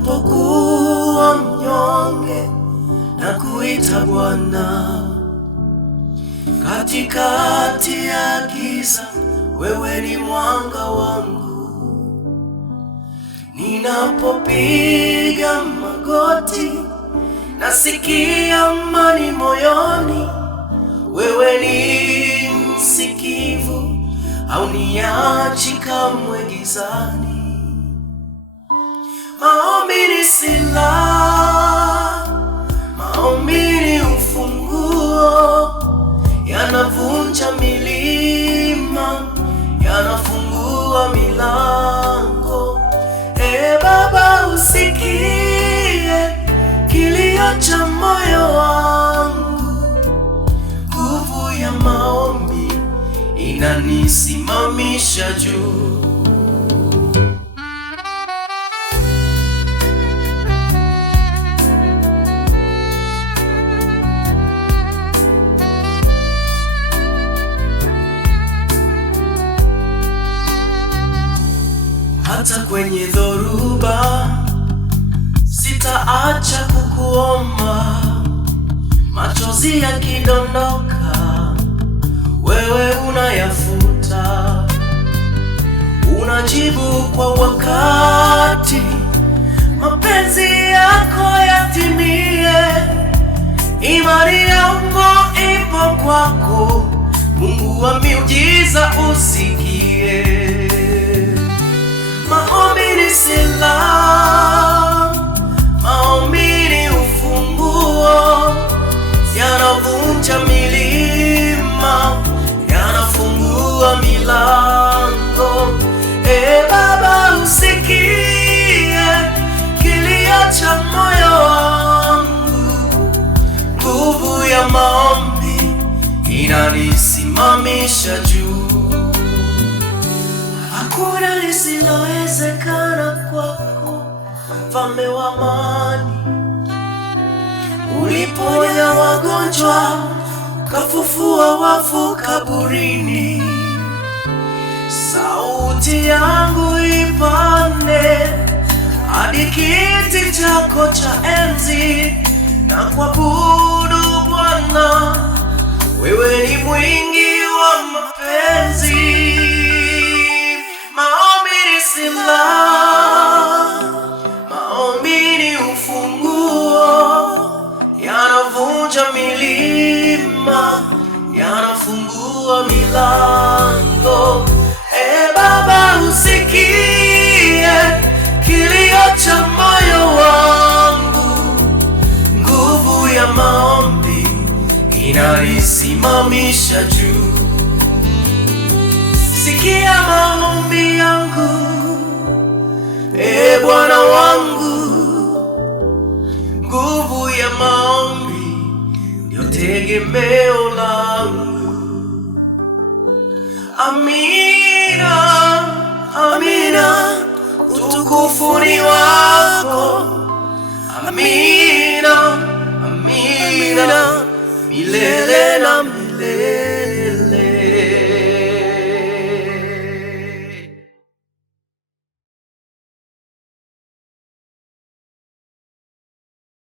ninapokuwa mnyonge na kuita Bwana. Katikati ya giza, wewe ni mwanga wangu. Ninapopiga magoti, nasikia amani moyoni. Wewe ni msikivu, hauniachi kamwe gizani. Maombi ni silaha, maombi ni ufunguo, yanavunja milima, yanafungua milango. Baba, usikie kilio cha moyo wangu. Nguvu ya maombi inanisimamisha juu. Hata kwenye dhoruba sitaacha kukuomba. Machozi yakidondoka, wewe unayafuta. Unajibu kwa wakati, mapenzi yako yatimie. Imani yangu ipo kwako, Mungu wa miujiza usikie. Maombi ni silaha, maombi ni ufunguo, yanavunja milima, yanafungua milango. Baba, usikie kilio cha moyo wangu. Nguvu ya maombi inanisimamisha juu. Hakuna lisilowezekana kwako, Mfalme wa amani. Uliponya wagonjwa, ukafufua wafu kaburini. Sauti yangu ipande hadi kiti chako cha enzi, na kuabudu Bwana. Wewe ni mwingi wa mapenzi. Maombi ni silaha, maombi ni ufunguo, yanavunja milima, yanafungua milango. Baba, usikie kilio cha moyo wangu. Nguvu ya maombi inanisimamisha juu. Sikia maombi yangu, Bwana wangu. Nguvu ya maombi ndio tegemeo